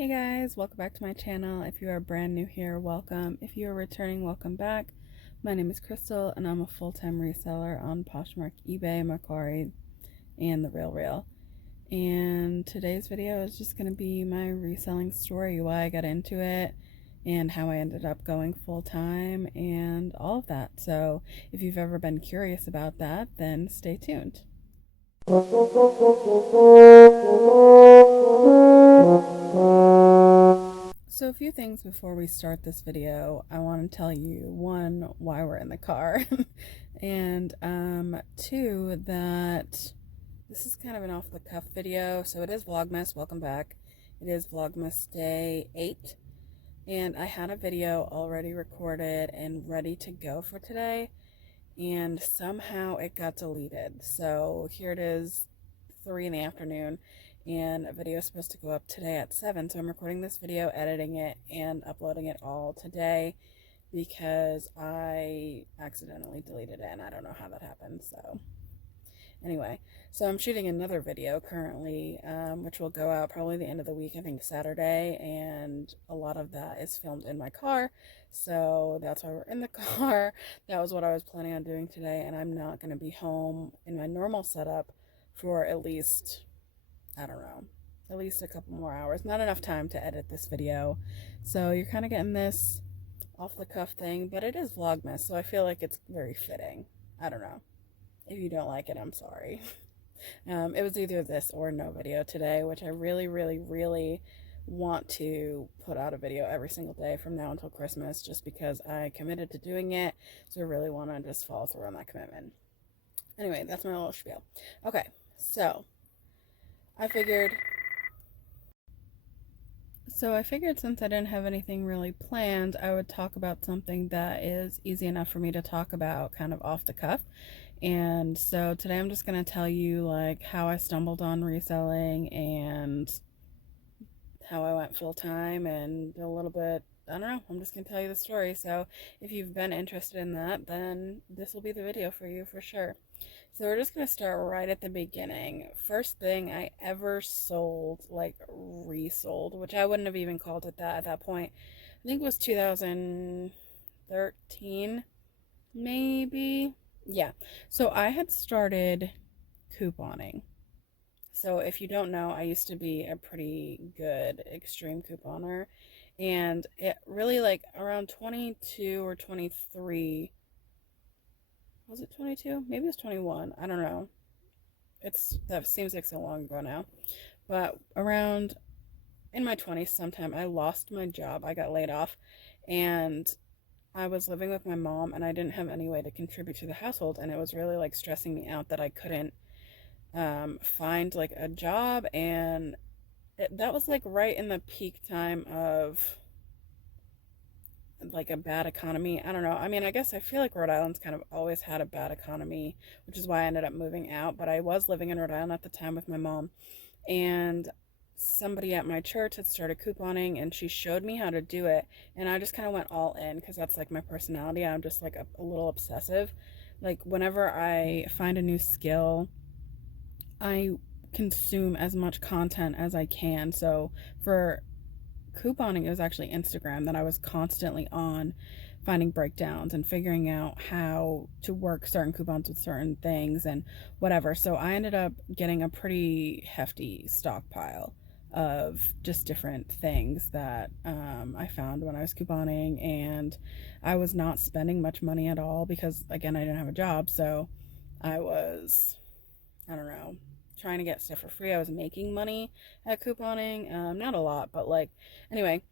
Hey guys, welcome back to my channel. If you are brand new here, welcome. If you are returning, welcome back. My name is Crystal and I'm a full-time reseller on Poshmark, eBay, Mercari, and The Real. And today's video is just going to be my reselling story, why I got into it, and how I ended up going full-time, and all of that. So if you've ever been curious about that, then stay tuned. So a few things before we start this video. I want to tell you, one, why we're in the car, and two, that this is kind of an off-the-cuff video. So it is Vlogmas, welcome back. It is Vlogmas day 8, and I had a video already recorded and ready to go for today, and somehow it got deleted. So here it is, 3 in the afternoon, and a video is supposed to go up today at 7, so I'm recording this video, editing it, and uploading it all today because I accidentally deleted it, and I don't know how that happened. So anyway, so I'm shooting another video currently, which will go out probably the end of the week, I think Saturday, and a lot of that is filmed in my car, so that's why we're in the car. That was what I was planning on doing today, and I'm not going to be home in my normal setup for at least, I don't know, at least a couple more hours. Not enough time to edit this video, so you're kind of getting this off the cuff thing, but it is Vlogmas, so I feel like it's very fitting. I don't know. If you don't like it, I'm sorry. It was either this or no video today, which I really want to put out a video every single day from now until Christmas, just because I committed to doing it, so I really want to just follow through on that commitment. Anyway, that's my little spiel. Okay, so I figured since I didn't have anything really planned, I would talk about something that is easy enough for me to talk about, kind of off the cuff. And so today I'm just going to tell you like how I stumbled on reselling and how I went full time and a little bit, I don't know, I'm just going to tell you the story. So if you've been interested in that, then this will be the video for you for sure. So we're just going to start right at the beginning. First thing I ever sold, like resold, which I wouldn't have even called it that at that point. I think it was 2013, maybe. Yeah. So I had started couponing. So if you don't know, I used to be a pretty good extreme couponer, and it really, like around 22 or 23, was it 22? Maybe it was 21. I don't know. That seems like so long ago now. But around in my 20s sometime, I lost my job. I got laid off, and I was living with my mom, and I didn't have any way to contribute to the household, and it was really like stressing me out that I couldn't find like a job, and that was like right in the peak time of like a bad economy. I don't know. I mean, I guess I feel like Rhode Island's kind of always had a bad economy, which is why I ended up moving out. But I was living in Rhode Island at the time with my mom, and somebody at my church had started couponing, and she showed me how to do it, and I just kind of went all in because that's like my personality. I'm just like a little obsessive. Like whenever I find a new skill, I consume as much content as I can. So for couponing, it was actually Instagram that I was constantly on, finding breakdowns and figuring out how to work certain coupons with certain things and whatever. So I ended up getting a pretty hefty stockpile of just different things that I found when I was couponing, and I was not spending much money at all because, again, I didn't have a job. So I was, I don't know, trying to get stuff for free. I was making money at couponing, not a lot, but like, anyway.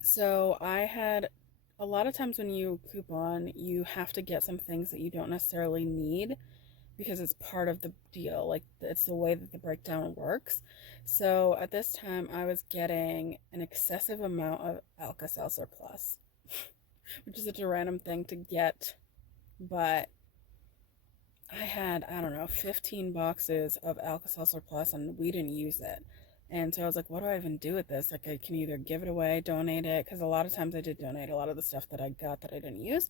So I had a lot of times when you coupon, you have to get some things that you don't necessarily need because it's part of the deal. Like, it's the way that the breakdown works. So at this time, I was getting an excessive amount of Alka-Seltzer Plus, which is such a random thing to get, but I had, I don't know, 15 boxes of Alka-Seltzer Plus, and we didn't use it. And so I was like, what do I even do with this? Like, I can either give it away, donate it, because a lot of times I did donate a lot of the stuff that I got that I didn't use.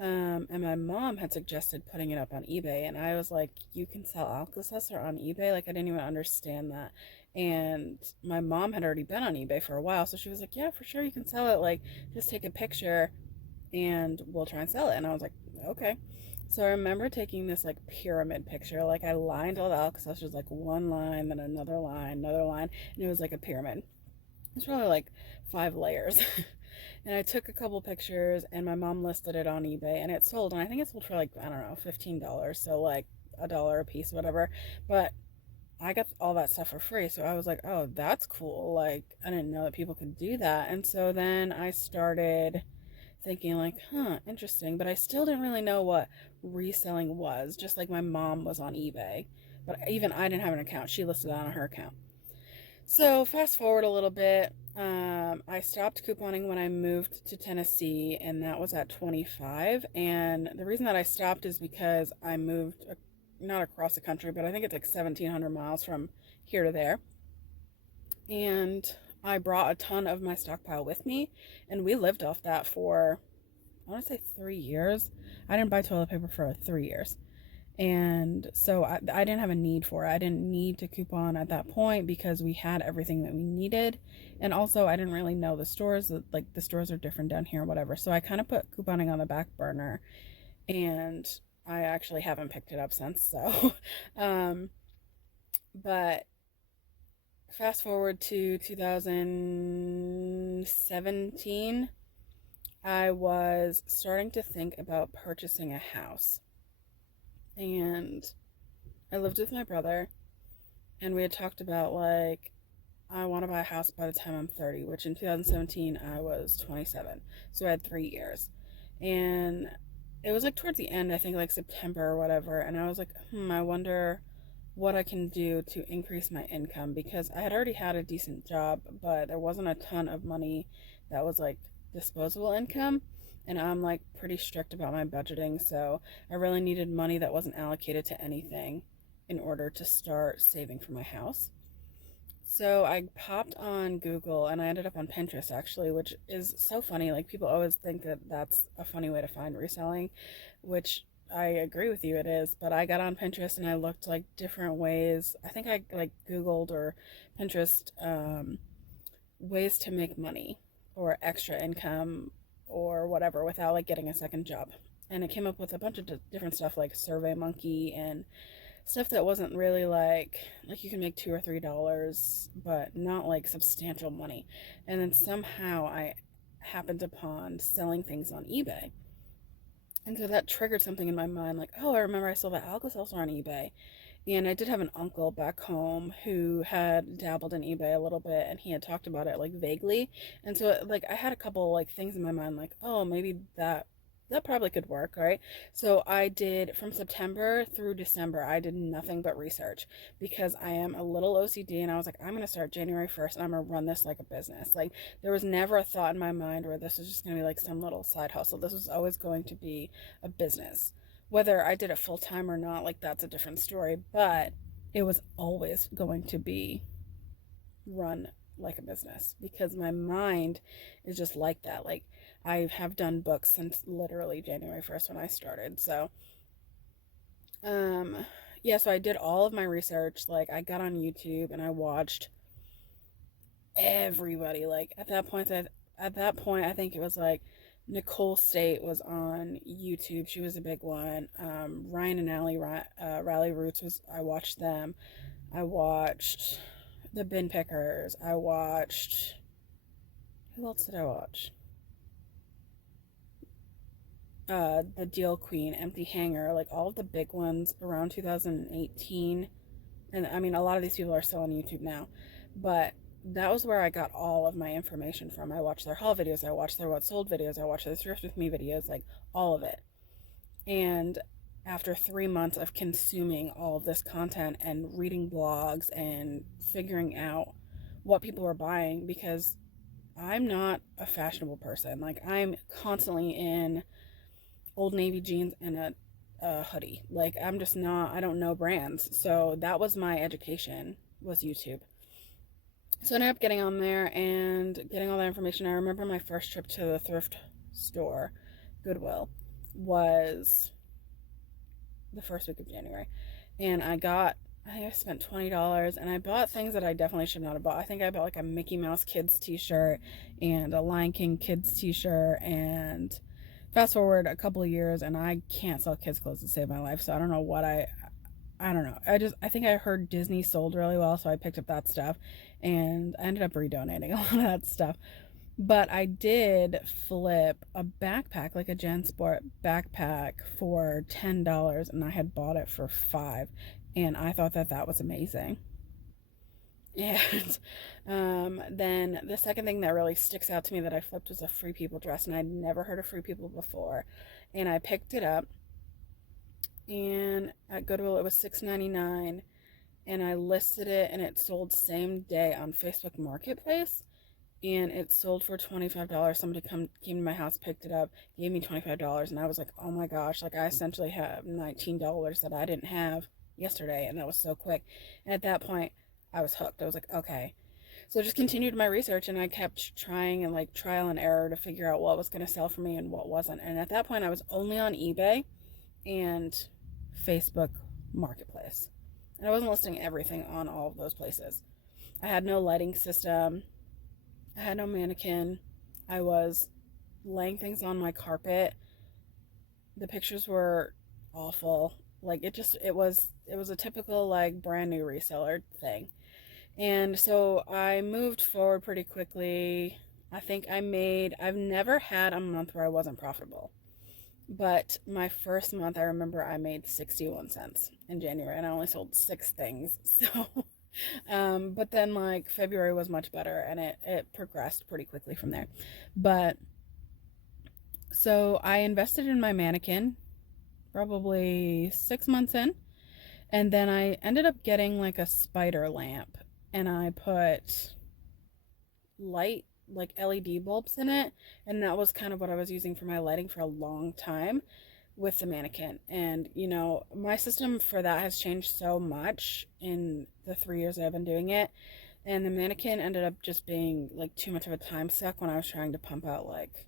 And my mom had suggested putting it up on eBay, and I was like, you can sell Alka-Seltzer on eBay? Like, I didn't even understand that. And my mom had already been on eBay for a while, so she was like, yeah, for sure you can sell it. Like, just take a picture and we'll try and sell it. And I was like, okay. So I remember taking this like pyramid picture. Like, I lined all out because that's just like one line, then another line, and it was like a pyramid. It's probably like 5 layers. And I took a couple pictures and my mom listed it on eBay and it sold. And I think it sold for like, I don't know, $15. So like $1 a piece, whatever. But I got all that stuff for free. So I was like, oh, that's cool. Like, I didn't know that people could do that. And so then I started thinking like, huh, interesting. But I still didn't really know what reselling was, just like my mom was on eBay. But even I didn't have an account. She listed that on her account. So fast forward a little bit. I stopped couponing when I moved to Tennessee, and that was at 25. And the reason that I stopped is because I moved not across the country, but I think it's like 1,700 miles from here to there. And I brought a ton of my stockpile with me, and we lived off that for, I want to say 3 years. I didn't buy toilet paper for 3 years. And so I didn't have a need for it. I didn't need to coupon at that point because we had everything that we needed. And also I didn't really know the stores, like the stores are different down here, whatever. So I kind of put couponing on the back burner, and I actually haven't picked it up since. So, but fast forward to 2017, I was starting to think about purchasing a house. And I lived with my brother, and we had talked about like, I want to buy a house by the time I'm 30, which in 2017 I was 27. So I had 3 years. And it was like towards the end, I think like September or whatever. And I was like, I wonder what I can do to increase my income, because I had already had a decent job, but there wasn't a ton of money that was like disposable income. And I'm like pretty strict about my budgeting, so I really needed money that wasn't allocated to anything in order to start saving for my house. So I popped on Google and I ended up on Pinterest actually, which is so funny. Like, people always think that that's a funny way to find reselling, which I agree with you, it is. But I got on Pinterest and I looked like different ways. I think I like Googled or Pinterest ways to make money or extra income or whatever without like getting a second job. And it came up with a bunch of different stuff like SurveyMonkey and stuff that wasn't really like you can make $2 or $3, but not like substantial money. And then somehow I happened upon selling things on eBay. And so that triggered something in my mind like, oh, I remember I saw the Alka-Seltzer on eBay. And I did have an uncle back home who had dabbled in eBay a little bit, and he had talked about it like vaguely. And so like I had a couple like things in my mind like, oh, maybe that probably could work, right? So I did, from September through December, I did nothing but research because I am a little OCD, and I was like, I'm going to start January 1st and I'm going to run this like a business. Like, there was never a thought in my mind where this was just going to be like some little side hustle. This was always going to be a business. Whether I did it full time or not, like, that's a different story, but it was always going to be run like a business because my mind is just like that. Like, I have done books since literally January 1st when I started. So, yeah, so I did all of my research. Like, I got on YouTube and I watched everybody. Like, at that point, I think it was like Nicole State was on YouTube. She was a big one. Ryan and Allie Rally Roots I watched them. I watched the Bin Pickers. I watched, who else did I watch? The Deal Queen, Empty Hanger, like all of the big ones around 2018. And I mean, a lot of these people are still on YouTube now, but that was where I got all of my information from. I watched their haul videos, I watched their what sold videos, I watched their thrift with me videos, like all of it. And after 3 months of consuming all of this content and reading blogs and figuring out what people were buying, because I'm not a fashionable person. Like, I'm constantly in Old Navy jeans and a hoodie. Like, I'm just not, I don't know brands. So that was my education, was YouTube. So I ended up getting on there and getting all that information. I remember my first trip to the thrift store, Goodwill, was the first week of January. And I got I think I spent $20 and I bought things that I definitely should not have bought. I think I bought like a Mickey Mouse kids t-shirt and a Lion King kids t-shirt, and fast forward a couple of years and I can't sell kids clothes to save my life. So I don't know what I don't know. I think I heard Disney sold really well, so I picked up that stuff and I ended up redonating a lot of that stuff. But I did flip a backpack, like a JanSport backpack, for $10, and I had bought it for 5, and I thought that that was amazing. And then the second thing that really sticks out to me that I flipped was a Free People dress, and I'd never heard of Free People before. And I picked it up, and at Goodwill it was $6.99, and I listed it, and it sold same day on Facebook Marketplace, and it sold for $25. Somebody came to my house, picked it up, gave me $25, and I was like, oh my gosh, like I essentially have $19 that I didn't have yesterday, and that was so quick. And at that point, I was hooked. I was like, okay. So I just continued my research, and I kept trying and like trial and error to figure out what was going to sell for me and what wasn't. And at that point, I was only on eBay and Facebook Marketplace, and I wasn't listing everything on all of those places. I had no lighting system. I had no mannequin. I was laying things on my carpet. The pictures were awful. Like it was a typical like brand new reseller thing. And so I moved forward pretty quickly. I think I've never had a month where I wasn't profitable. But my first month, I remember I made 61 cents in January, and I only sold 6 things. So but then like February was much better, and it progressed pretty quickly from there. But so I invested in my mannequin probably 6 months in, and then I ended up getting like a spider lamp, and I put light like LED bulbs in it, and that was kind of what I was using for my lighting for a long time with the mannequin. And you know, my system for that has changed so much in the 3 years that I've been doing it, and the mannequin ended up just being like too much of a time suck when I was trying to pump out like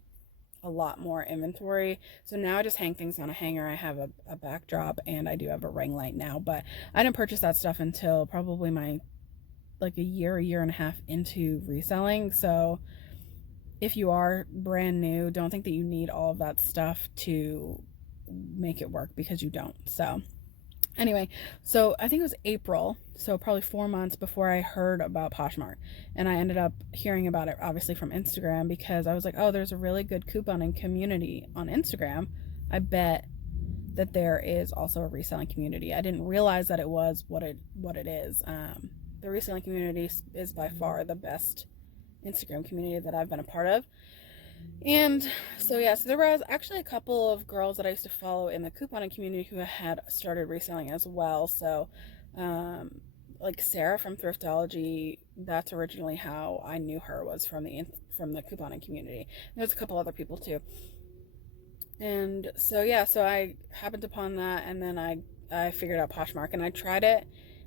a lot more inventory. So now I just hang things on a hanger. I have a backdrop, and I do have a ring light now, but I didn't purchase that stuff until probably my like a year and a half into reselling. So if you are brand new, don't think that you need all of that stuff to make it work, because you don't. So anyway, so I think it was April, so probably 4 months before I heard about Poshmark, and I ended up hearing about it obviously from Instagram, because I was like, oh, there's a really good couponing community on Instagram. I bet that there is also a reselling community. I didn't realize that it was what it is. The reselling community is by far the best Instagram community that I've been a part of. And so yeah, so there was actually a couple of girls that I used to follow in the couponing community who had started reselling as well. So like Sarah from Thriftology, that's originally how I knew her, was from the couponing community. There's a couple other people too. And so yeah, so I happened upon that, and then I figured out Poshmark, and I tried it,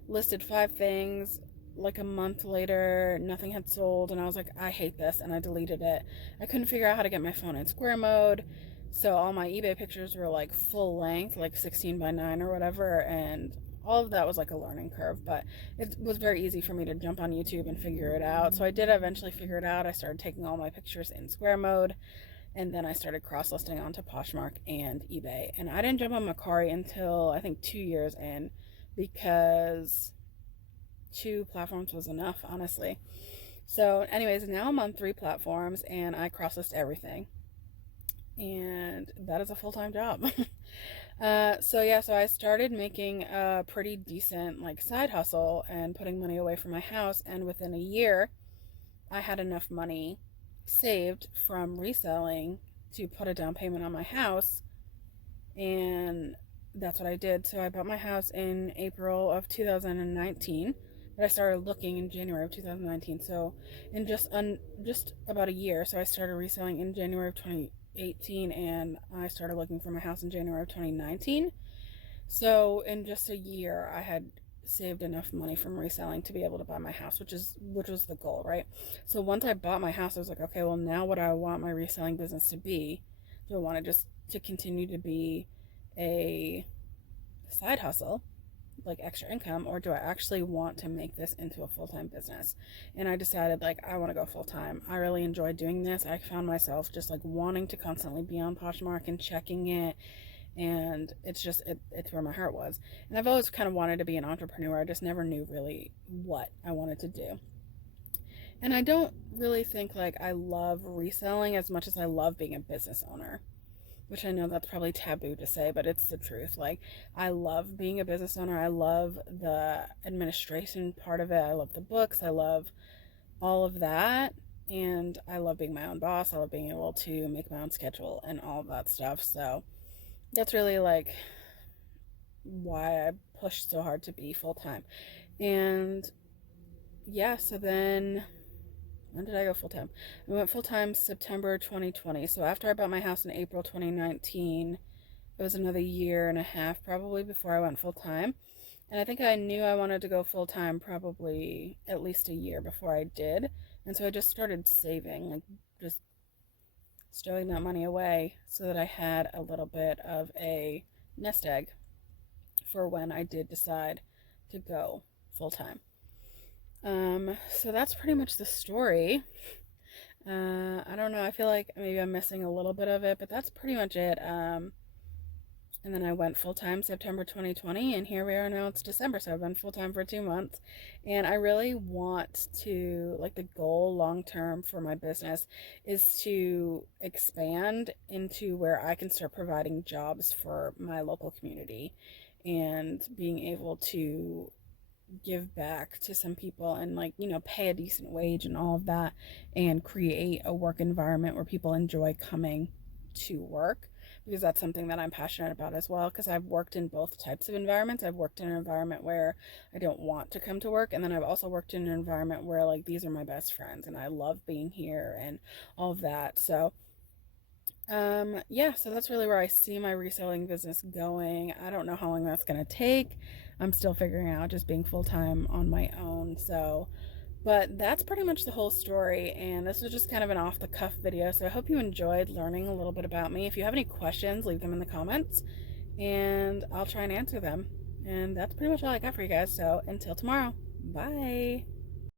listed 5 things. Like a month later, nothing had sold, and I was like, I hate this, and I deleted it. I couldn't figure out how to get my phone in square mode, so all my eBay pictures were like full length, like 16:9 or whatever, and all of that was like a learning curve, but it was very easy for me to jump on YouTube and figure it out. So I did eventually figure it out. I started taking all my pictures in square mode, and then I started cross-listing onto Poshmark and eBay. And I didn't jump on Mercari until I think 2 years in, because 2 platforms was enough, honestly. So anyways, now I'm on 3 platforms, and I cross-list everything, and that is a full-time job. So yeah, so I started making a pretty decent like side hustle and putting money away from my house, and within a year I had enough money saved from reselling to put a down payment on my house, and that's what I did. So I bought my house in April of 2019, but I started looking in January of 2019. So in just about a year. So I started reselling in January of 2018, and I started looking for my house in January of 2019. So in just a year, I had saved enough money from reselling to be able to buy my house, which was the goal, right? So once I bought my house, I was like, okay, well, now what do I want my reselling business to be? Do I want it just to continue to be a side hustle like extra income, or do I actually want to make this into a full-time business? And I decided like I want to go full-time. I really enjoy doing this. I found myself just like wanting to constantly be on Poshmark and checking it, and it's where my heart was. And I've always kind of wanted to be an entrepreneur. I just never knew really what I wanted to do. And I don't really think like I love reselling as much as I love being a business owner, which I know that's probably taboo to say, but it's the truth. Like, I love being a business owner. I love the administration part of it. I love the books. I love all of that. And I love being my own boss. I love being able to make my own schedule and all of that stuff. So that's really like why I pushed so hard to be full time. And yeah, so then when did I go full time? I went full time September 2020. So after I bought my house in April 2019, it was another year and a half probably before I went full time. And I think I knew I wanted to go full time probably at least a year before I did. And so I just started saving, like just stowing that money away so that I had a little bit of a nest egg for when I did decide to go full time. So that's pretty much the story. I don't know, I feel like maybe I'm missing a little bit of it, but that's pretty much it. And then I went full-time September 2020, and here we are now, it's December, so I've been full-time for 2 months. And I really want to, like, the goal long-term for my business is to expand into where I can start providing jobs for my local community and being able to give back to some people and, like, you know, pay a decent wage and all of that, and create a work environment where people enjoy coming to work, because that's something that I'm passionate about as well, because I've worked in both types of environments. I've worked in an environment where I don't want to come to work, and then I've also worked in an environment where, like, these are my best friends and I love being here and all of that. So yeah, so that's really where I see my reselling business going. I don't know how long that's going to take. I'm still figuring out just being full-time on my own. So, but that's pretty much the whole story, and this was just kind of an off-the-cuff video, so I hope you enjoyed learning a little bit about me. If you have any questions, leave them in the comments, and I'll try and answer them. And that's pretty much all I got for you guys, so until tomorrow, bye!